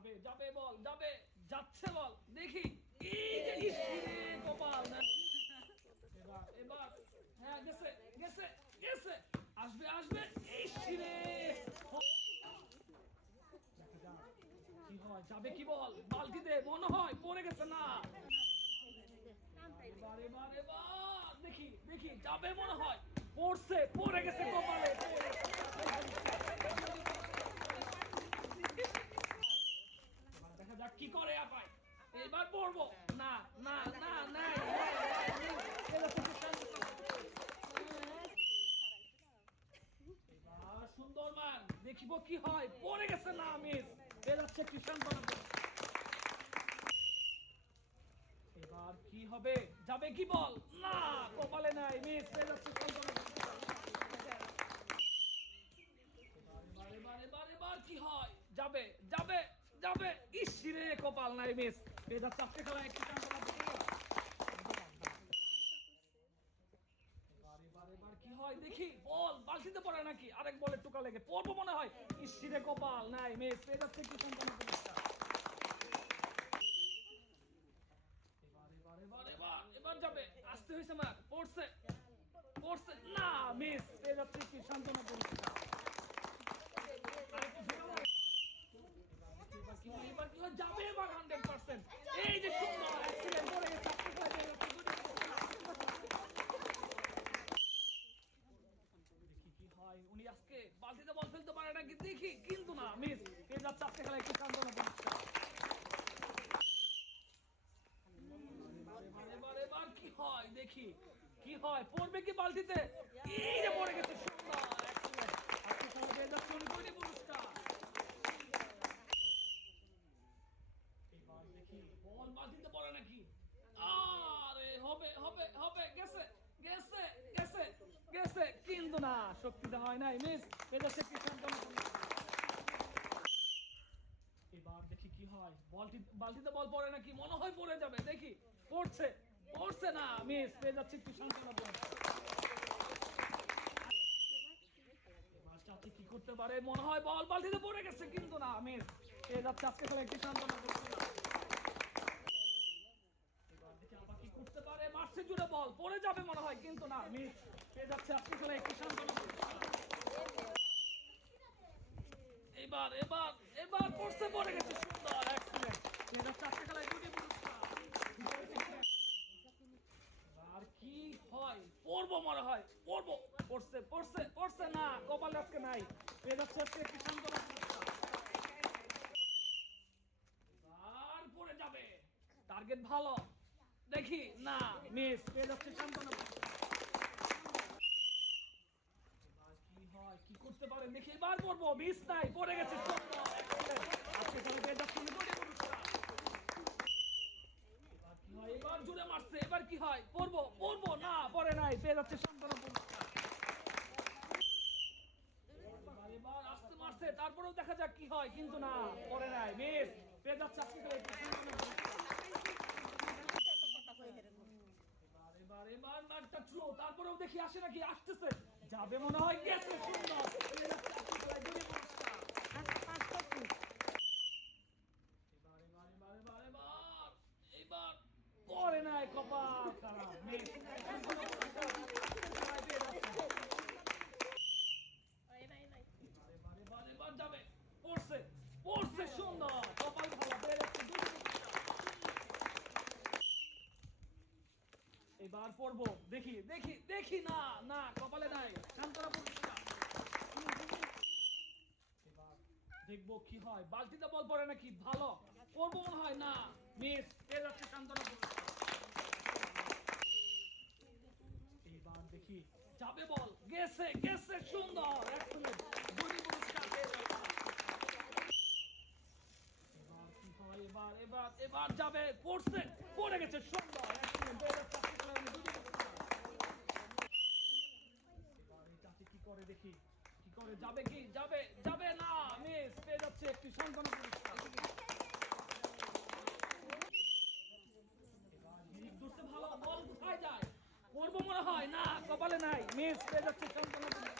যাবে যাবে বল যাবে যাচ্ছে বল দেখি এই যে ইসরে কপাল না এবার এবার হ্যাঁ গেছে গেছে গেছে আসবে আসবে ইসরে কি হয় যাবে কি বল বালতিতে মনে হয় পড়ে গেছে না এবার এবার এবার দেখি দেখি যাবে মনে হয় পড়ছে পড়ে গেছে কপালে দেখা যাক কি করে আপাই এবার পড়বো না না না না এবার সুন্দর মান দেখিব কি হয় পড়ে গেছে না মিস এ যাচ্ছে কৃষণ বানাবো এবার কি হবে যাবে কি বল না কপালে নাই মিস এ যাচ্ছে এবার কি হয় যাবে যাবে যাবে ইসরে কপাল নাই মিস এ যাচ্ছে আজকে খেলা একটু টান করা এবার কি হয় দেখি বল বালতিতে পড়ে নাকি আরেক বলে টুকা লেগে পড়বো মনে হয় ইসরে কপাল নাই মিস এ যাচ্ছে কি সম্পন্ন এবার যাবে আসতে হয়েছে আমার পড়ছে পড়ছে না মিস এ যাচ্ছে কি সান্ত্বনা পরীক্ষা এবার কি যাবে এবার 100% এই যে সুন্দর অ্যাক্সিডেন্ট করে গেছে দেখি কি হয় উনি আজকে বালতিতে বল ফেলতে পারে নাকি দেখি কিন্তু না মিস এ যাচ্ছে আজকে খেলা একটু সান্ত্বনা পরীক্ষা এবার কি হয় দেখি কি হয় পড়বে কি বালতিতে এই যে পড়ে গেছে সুন্দর এক্সেলেন্ট আজকে সবাই যাচ্ছে উনি পুরস্কার এবার দেখি বল বালতিতে পড়ে নাকি আরে হবে হবে হবে গেছে গেছে গেছে গেছে কিন্তু না শক্তিতে হয় নাই মিস এটা সে কি সম্পন্ন এবার দেখি কি হয় বালতিতে বল পড়ে নাকি মনে হয় পড়ে যাবে দেখি পড়ছে পড়ছে না মিস পেয়ে যাচ্ছে কি সান্ত্বনা এবার কি করতে পারে মনে হয় বল বালতিতে পড়ে গেছে কিন্তু না মিস পেয়ে যাচ্ছে আজকে খেলা একটি সান্ত্বনা এবার দেখি আবার কি করতে পারে মারছে জুড়ে বল পড়ে যাবে মনে হয় কিন্তু না মিস পেয়ে যাচ্ছে আজকে খেলা একটি সান্ত্বনা এবার এবার এবার পড়ছে পড়ে গেছে সুন্দর এক্সেলেন্ট পেয়ে যাচ্ছে আজকে খেলায় দুটি পুরস্কার আর কি হয় পড়বো মনে হয় পড়বো পড়ছে পড়ছে পড়ছে না কপাল আজকে নাই পেয়ে যাচ্ছে আজকে একটি সান্ত্বনা আর পড়ে যাবে টার্গেট ভালো দেখি না মিস পেয়ে যাচ্ছে সান্ত্বনা কি হয় কি করতে পারে দেখি এবার পড়বো মিস নাই পড়ে গেছে সুন্দর আজকে তাহলে পেয়ে যাচ্ছে দুটি পুরস্কার এবার জুড়ে মারছে এবার কি হয় পড়বো পড়বো না পড়ে নাই পেয়ে যাচ্ছে সান্ত্বনা পুরস্কার এবার আসতে মারছে তারপরেও দেখা যাক কি হয় কিন্তু না পড়ে নাই মিস পেয়ে যাচ্ছে আজকে এবার এবার মারটা থ্রো তারপরেও দেখি আসে নাকি আসতেছে যাবে মনে হয় গেছে সুন্দর এবার পরে নাই কপাল খারাপ এবার যাবে পড়ছে পড়ছে সুন্দর কপাল ভালো এবার পড়বো দেখি দেখি দেখি না না কপালে নাই সান্ত্বনা পুরস্কার এবার দেখবো কি হয় বালতিতে বল পড়ে নাকি ভালো পড়বো মনে হয় না মিস পেয়ে যাচ্ছে সান্ত্বনা পুরস্কার এবার দেখি যাবে বল গেছে গেছে সুন্দর এক্সেলেন্ট দুটি পুরস্কার এবার কি হয় এবার এবার এবার যাবে পড়ছে পড়ে গেছে সুন্দর এক্সেলেন্ট এবার এই চাচি কি করে দেখি কি করে যাবে কি যাবে যাবে না মিস পেয়ে যাচ্ছে একটি সান্ত্বনা পুরস্কার এবার হিরিক দূরছে ভালো বল কোথায় যায় পড়বো মনে হয় না কপালে নাই মিস পেয়ে যাচ্ছে সান্ত্বনা পুরস্কার